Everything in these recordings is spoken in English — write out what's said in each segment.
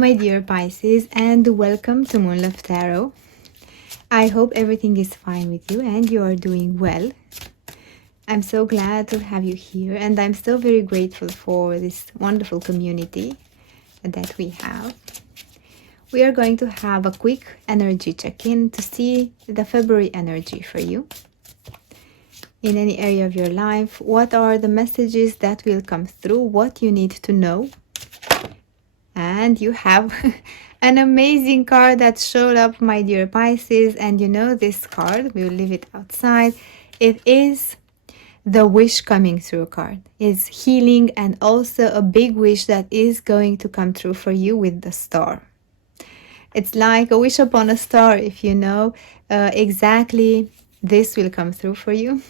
my dear Pisces, and welcome to Moon Love Tarot. I hope everything is fine with you and you are doing well. I'm so glad to have you here, and I'm so very grateful for this wonderful community that we have. We are going to have a quick energy check-in to see the February energy for you. In any area of your life, what are the messages that will come through, what you need to know. And you have an amazing card that showed up, my dear Pisces. And you know this card, we will leave it outside. It is the wish coming through card. It's healing and also a big wish that is going to come true for you with the star. It's like a wish upon a star. If you know exactly this will come through for you.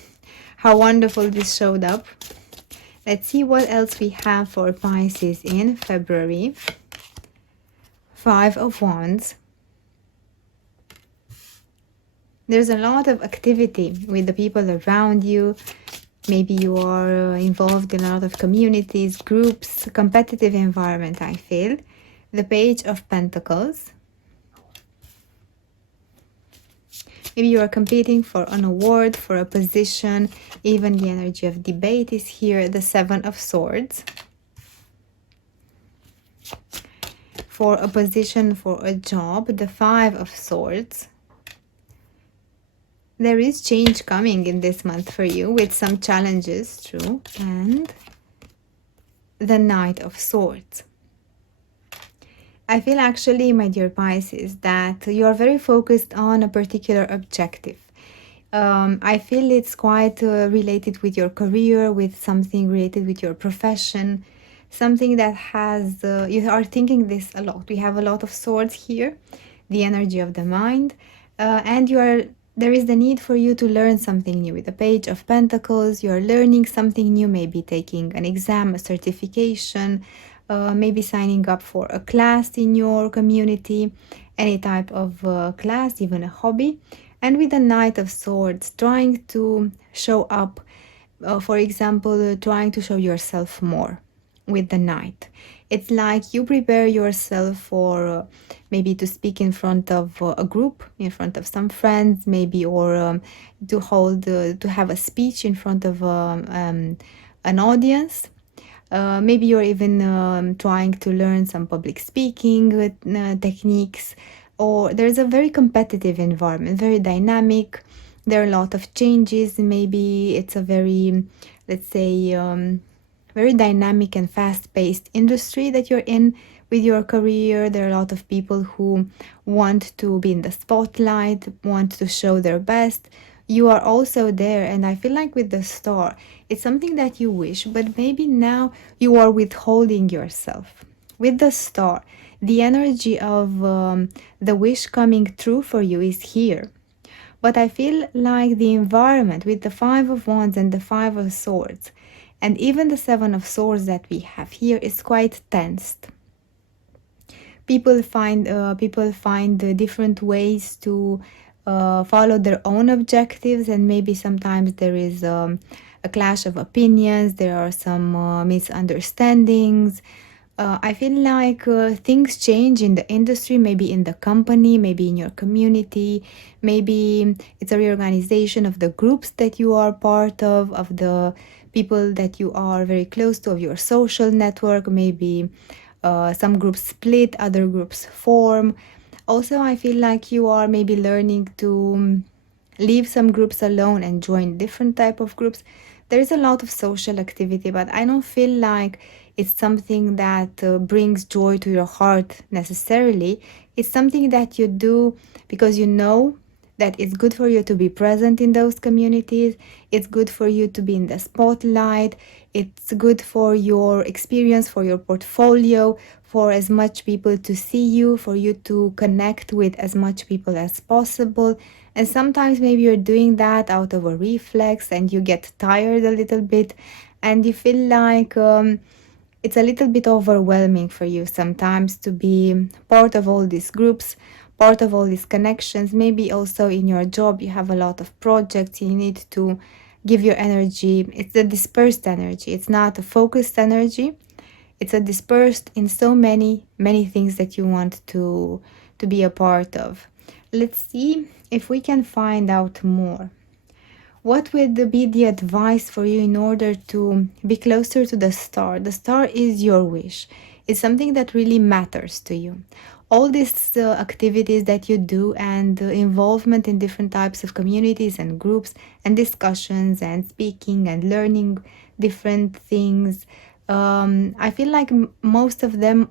How wonderful this showed up. Let's see what else we have for Pisces in February. 5 of Wands. There's a lot of activity with the people around you. Maybe you are involved in a lot of communities, groups, competitive environment, I feel. The Page of Pentacles. Maybe you are competing for an award, for a position. Even the energy of debate is here. The 7 of Swords. For a position, for a job, the 5 of Swords. There is change coming in this month for you with some challenges, true. And the Knight of Swords. I feel actually, my dear Pisces, that you are very focused on a particular objective. I feel it's quite related with your career, with something related with your profession. Something that has, you are thinking this a lot. We have a lot of swords here, the energy of the mind, and there is the need for you to learn something new. With the Page of Pentacles, you are learning something new, maybe taking an exam, a certification, maybe signing up for a class in your community, any type of class, even a hobby. And with the Knight of Swords, trying to show up, for example, trying to show yourself more. With the Knight, it's like you prepare yourself for maybe to speak in front of a group, in front of some friends, maybe, or to have a speech in front of an audience. Maybe you're even trying to learn some public speaking techniques, or there's a very competitive environment, very dynamic. There are a lot of changes. Maybe it's a very, let's say, very dynamic and fast-paced industry that you're in with your career. There are a lot of people who want to be in the spotlight, want to show their best. You are also there, and I feel like with the star, it's something that you wish, but maybe now you are withholding yourself. With the star, the energy of the wish coming true for you is here. But I feel like the environment with the 5 of Wands and the 5 of Swords, and even the 7 of Swords that we have here, is quite tensed. People find different ways to follow their own objectives, and maybe sometimes there is a clash of opinions. There are some misunderstandings. I feel like things change in the industry, maybe in the company, maybe in your community. Maybe it's a reorganization of the groups that you are part of the people that you are very close to, of your social network. Maybe some groups split, other groups form. Also, I feel like you are maybe learning to leave some groups alone and join different type of groups. There is a lot of social activity, but I don't feel like it's something that brings joy to your heart necessarily. It's something that you do because you know that it's good for you to be present in those communities. It's good for you to be in the spotlight. It's good for your experience, for your portfolio, for as much people to see you, for you to connect with as much people as possible. And sometimes maybe you're doing that out of a reflex and you get tired a little bit and you feel like it's a little bit overwhelming for you sometimes to be part of all these groups, part of all these connections. Maybe also in your job you have a lot of projects, you need to give your energy. It's a dispersed energy, it's not a focused energy. It's a dispersed in so many things that you want to be a part of. Let's see if we can find out more. What would be the advice for you in order to be closer to the star? The star is your wish. It's something that really matters to you. All these activities that you do and involvement in different types of communities and groups and discussions and speaking and learning different things. I feel like most of them,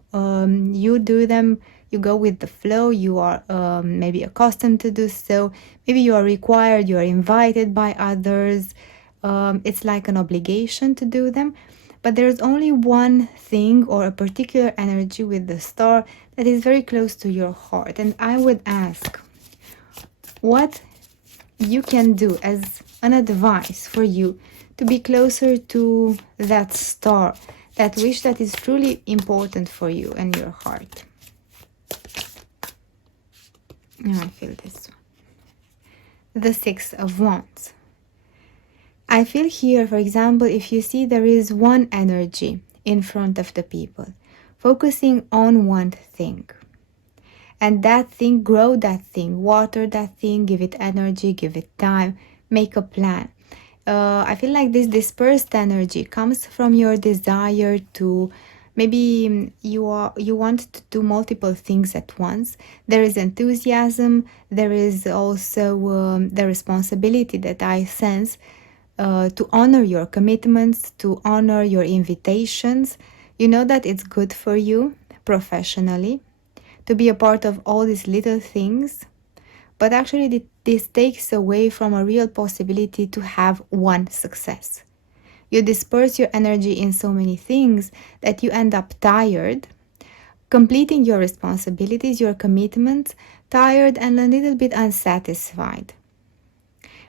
you do them, you go with the flow, you are maybe accustomed to do so, maybe you are required, you are invited by others. It's like an obligation to do them. But there's only one thing or a particular energy with the star that is very close to your heart. And I would ask what you can do as an advice for you to be closer to that star, that wish that is truly important for you and your heart. Now I feel this one. The Six of Wands. I feel here, for example, if you see there is one energy in front of the people, focusing on one thing. And that thing, grow that thing, water that thing, give it energy, give it time, make a plan. I feel like this dispersed energy comes from your desire to maybe you want to do multiple things at once. There is enthusiasm. There is also the responsibility that I sense to honor your commitments, to honor your invitations. You know that it's good for you professionally to be a part of all these little things. But actually, this takes away from a real possibility to have one success. You disperse your energy in so many things that you end up tired, completing your responsibilities, your commitments, tired and a little bit unsatisfied.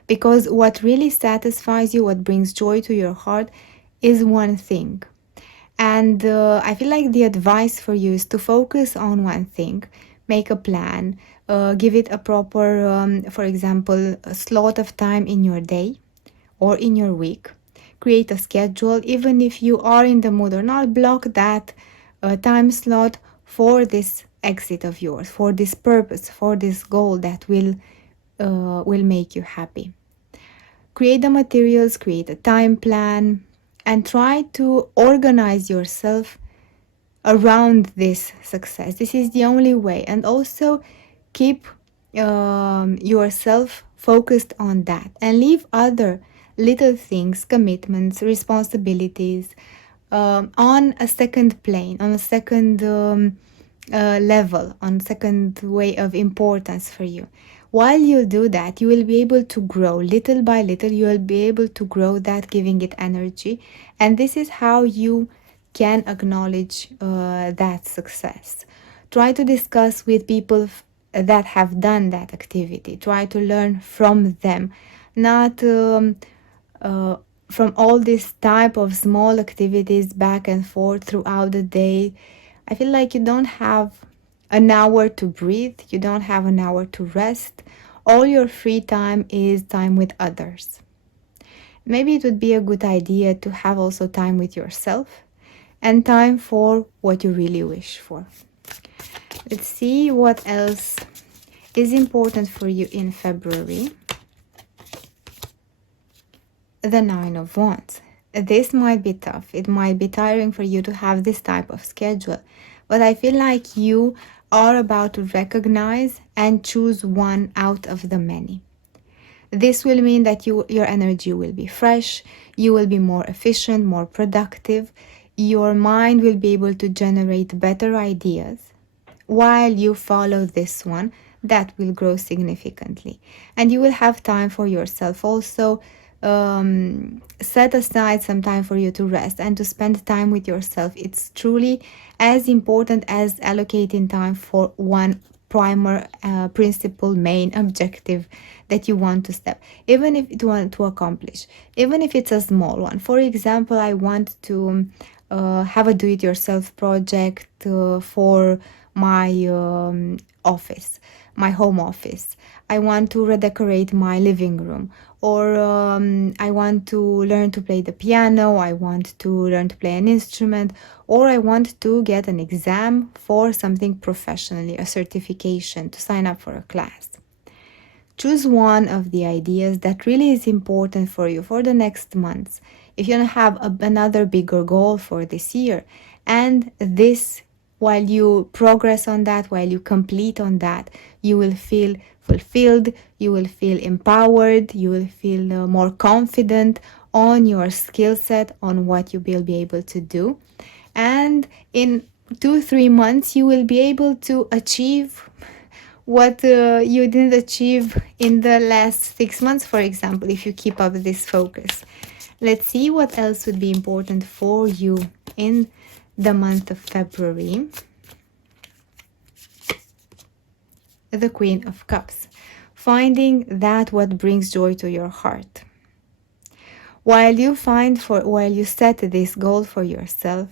Because what really satisfies you, what brings joy to your heart, is one thing. And I feel like the advice for you is to focus on one thing, make a plan, give it a proper, for example, a slot of time in your day or in your week. Create a schedule, even if you are in the mood or not, block that time slot for this exit of yours, for this purpose, for this goal that will make you happy. Create the materials, create a time plan, and try to organize yourself around this success. This is the only way. And also keep yourself focused on that and leave other little things, commitments, responsibilities on a second plane, on a second level, on second way of importance for you. While you do that, you will be able to grow little by little. You will be able to grow that, giving it energy. And this is how you can acknowledge that success. Try to discuss with people that have done that activity. Try to learn from them, not from all this type of small activities back and forth throughout the day. I feel like you don't have an hour to breathe. You don't have an hour to rest. All your free time is time with others. Maybe it would be a good idea to have also time with yourself and time for what you really wish for. Let's see what else is important for you in February. The Nine of Wands. This might be tough. It might be tiring for you to have this type of schedule. But I feel like you are about to recognize and choose one out of the many. This will mean that your energy will be fresh, you will be more efficient, more productive, your mind will be able to generate better ideas. While you follow this one, that will grow significantly. And you will have time for yourself also. Set aside some time for you to rest and to spend time with yourself. It's truly as important as allocating time for one primer principal main objective that you want to step, even if you want to accomplish, even if it's a small one. For example, I want to have a do-it-yourself project for my office, my home office. I want to redecorate my living room. Or I want to learn to play the piano. I want to learn to play an instrument. Or I want to get an exam for something professionally, a certification, to sign up for a class. Choose one of the ideas that really is important for you for the next months. If you have another bigger goal for this year, and this, while you progress on that, while you complete on that, you will feel fulfilled, you will feel empowered, you will feel more confident on your skill set, on what you will be able to do. And in 2-3 months, you will be able to achieve what you didn't achieve in the last 6 months, for example, if you keep up this focus. Let's see what else would be important for you in the month of February. The Queen of Cups. Finding that what brings joy to your heart. While you set this goal for yourself,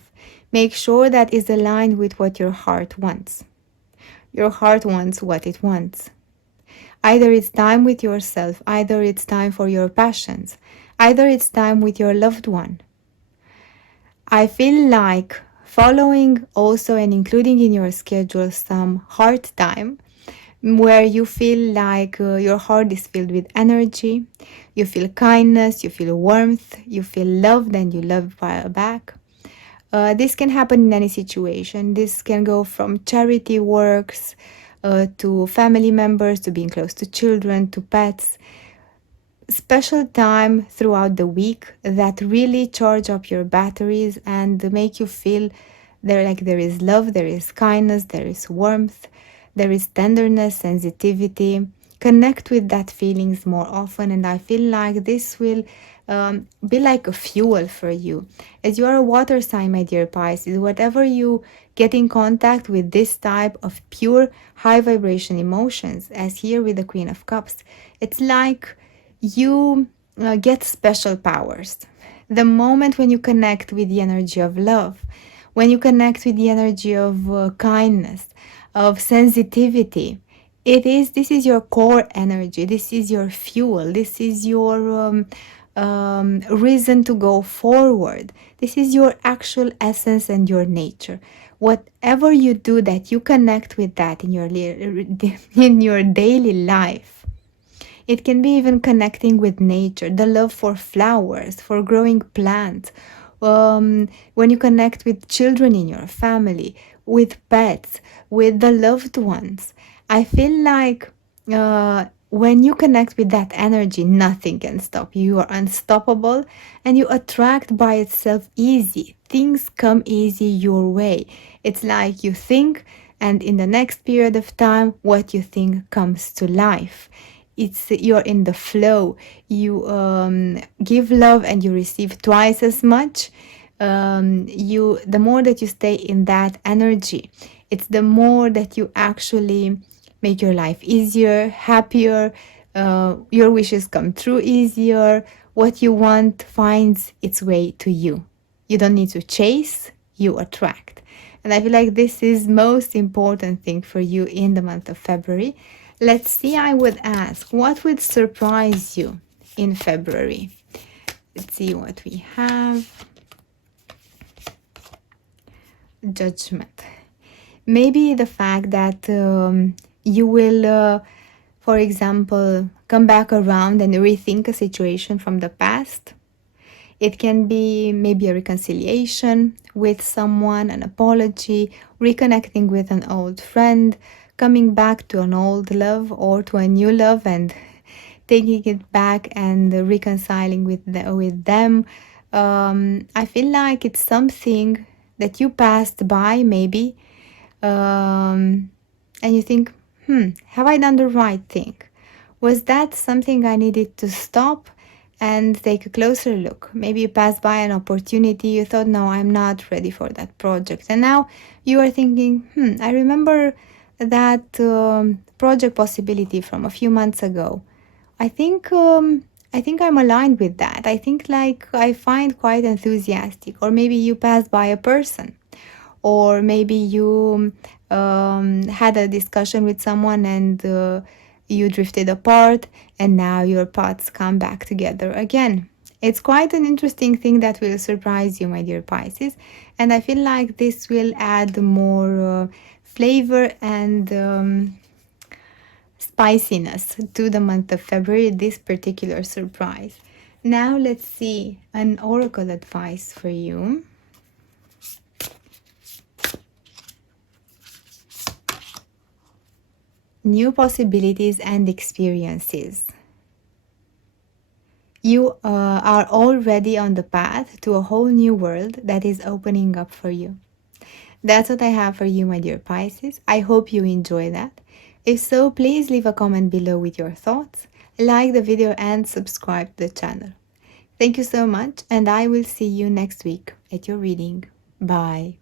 make sure that is aligned with what your heart wants. Your heart wants what it wants. Either it's time with yourself, either it's time for your passions, either it's time with your loved one. I feel like following also and including in your schedule some heart time where you feel like your heart is filled with energy, you feel kindness, you feel warmth, you feel loved and you love back. This can happen in any situation. This can go from charity works to family members, to being close to children, to pets. Special time throughout the week that really charge up your batteries and make you feel there is love, there is kindness, there is warmth, there is tenderness, sensitivity. Connect with that feelings more often, and I feel like this will be like a fuel for you. As you are a water sign, my dear Pisces, whatever you get in contact with this type of pure high vibration emotions, as here with the Queen of Cups, it's like you get special powers. The moment when you connect with the energy of love, when you connect with the energy of kindness, of sensitivity, this is your core energy, this is your fuel, this is your reason to go forward. This is your actual essence and your nature. Whatever you do that you connect with that in your daily life. It can be even connecting with nature, the love for flowers, for growing plants. When you connect with children in your family, with pets, with the loved ones, I feel like when you connect with that energy, nothing can stop you. You are unstoppable and you attract by itself easy. Things come easy your way. It's like you think, and in the next period of time, what you think comes to life. You're in the flow. You give love and you receive twice as much. The more that you stay in that energy, it's the more that you actually make your life easier, happier. Your wishes come true easier. What you want finds its way to you. You don't need to chase, you attract. And I feel like this is most important thing for you in the month of February. Let's see, I would ask, what would surprise you in February? Let's see what we have. Judgment. Maybe the fact that you will, for example, come back around and rethink a situation from the past. It can be maybe a reconciliation with someone, an apology, reconnecting with an old friend, coming back to an old love or to a new love and taking it back and reconciling with them. I feel like it's something that you passed by maybe, and you think, have I done the right thing? Was that something I needed to stop and take a closer look? Maybe you passed by an opportunity, you thought, no, I'm not ready for that project. And now you are thinking, I remember that project possibility from a few months ago. I think I'm aligned with that. I think like I find quite enthusiastic. Or maybe you passed by a person, or maybe you had a discussion with someone and you drifted apart, and now your paths come back together again. It's quite an interesting thing that will surprise you, my dear Pisces, and I feel like this will add more flavor and spiciness to the month of February, this particular surprise. Now let's see an oracle advice for you. New possibilities and experiences. You are already on the path to a whole new world that is opening up for you. That's what I have for you, my dear Pisces. I hope you enjoy that. If so, please leave a comment below with your thoughts, like the video and subscribe to the channel. Thank you so much, and I will see you next week at your reading. Bye.